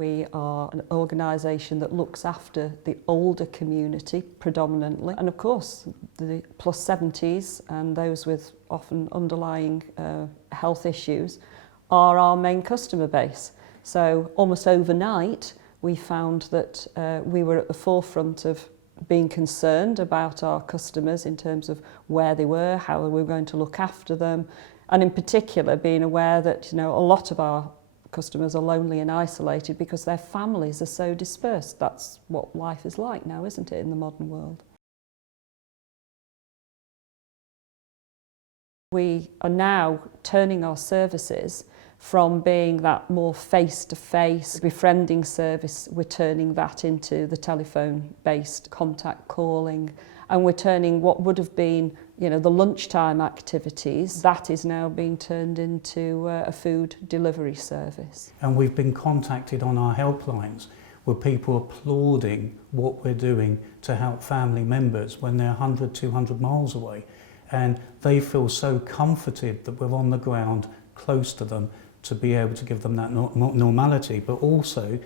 We are an organisation that looks after the older community predominantly, and of course the plus 70s and those with often underlying health issues are our main customer base. So almost overnight we found that we were at the forefront of being concerned about our customers in terms of where they were, how we were going to look after them, and in particular being aware that, you know, a lot of our customers are lonely and isolated because their families are so dispersed. That's what life is like now, isn't it, in the modern world? We are now turning our services from being that more face-to-face befriending service, we're turning that into the telephone-based contact calling, and we're turning what would have been, you know, the lunchtime activities, that is now being turned into a food delivery service. And we've been contacted on our helplines with people applauding what we're doing to help family members when they're 100, 200 miles away. And they feel so comforted that we're on the ground close to them to be able to give them that normality, but also,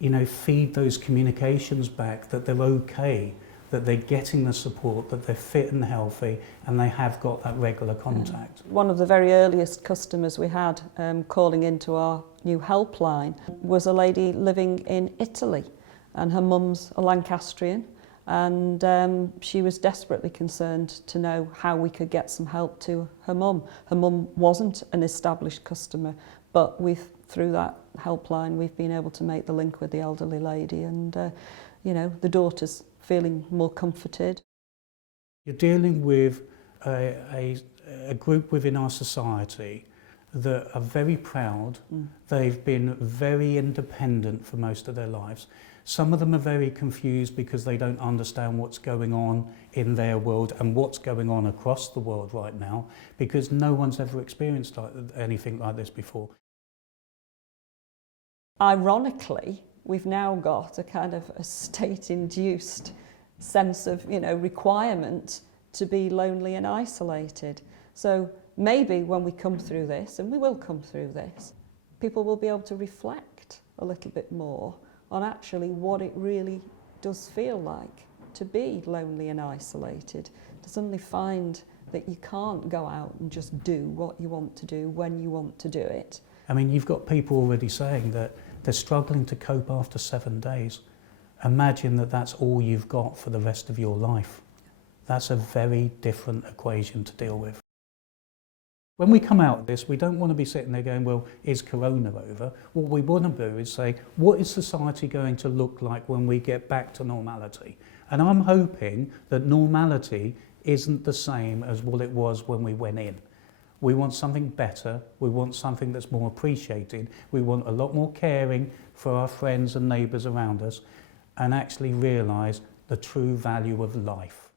you know, feed those communications back that they're okay, that they're getting the support, that they're fit and healthy, and they have got that regular contact. One of the very earliest customers we had calling into our new helpline was a lady living in Italy, and her mum's a Lancastrian, and she was desperately concerned to know how we could get some help to her mum. Her mum wasn't an established customer, but through that helpline we've been able to make the link with the elderly lady, and you know, the daughter's feeling more comforted. You're dealing with a group within our society that are very proud. They've been very independent for most of their lives. Some of them are very confused because they don't understand what's going on in their world and what's going on across the world right now, because no one's ever experienced anything like this before. Ironically, we've now got a kind of a state-induced sense of, you know, requirement to be lonely and isolated. So maybe when we come through this, and we will come through this, people will be able to reflect a little bit more on actually what it really does feel like to be lonely and isolated, to suddenly find that you can't go out and just do what you want to do when you want to do it. I mean, you've got people already saying that they're struggling to cope after 7 days. Imagine that that's all you've got for the rest of your life. That's a very different equation to deal with. When we come out of this, we don't want to be sitting there going, well, is Corona over? What we want to do is say, what is society going to look like when we get back to normality? And I'm hoping that normality isn't the same as what it was when we went in. We want something better, we want something that's more appreciated, we want a lot more caring for our friends and neighbours around us, and actually realise the true value of life.